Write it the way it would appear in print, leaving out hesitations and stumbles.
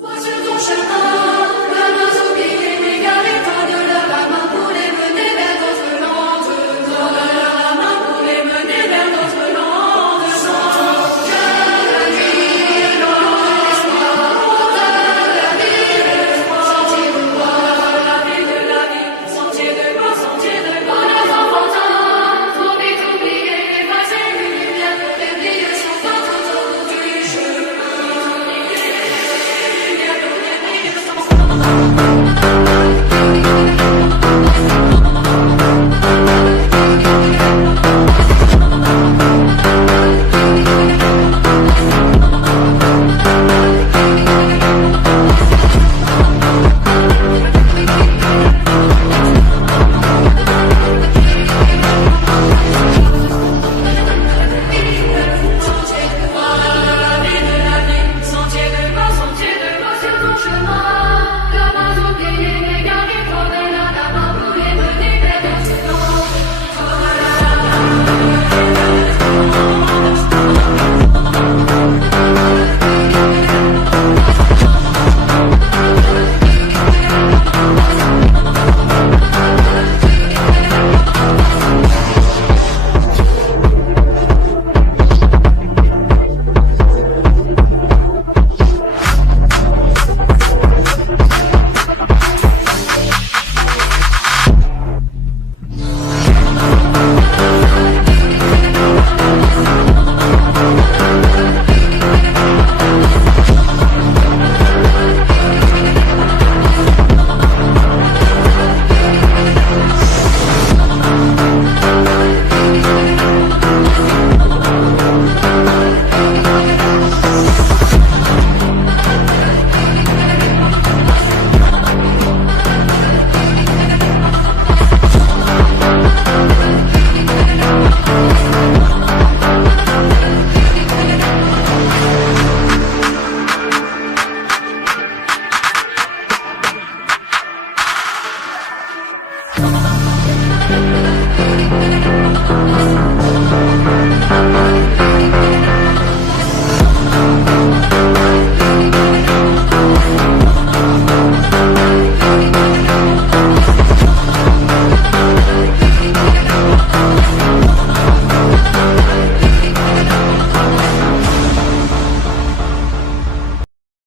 Vois sur ton chemin, ne nous oublier, n'égarer pas de leur la main pour les mener vers d'autres landes. Donne leur la main pour les mener vers d'autres landes. Chantons que la nuit, l'eau de l'espoir, de la vie, de l'espoir. Sentier de gloire, la vie de la vie, sentier de gloire, sentier de gloire. Les enfantins, trop vite oubliés, effacer une lumière pour les briller sans fin tout au bout du chemin.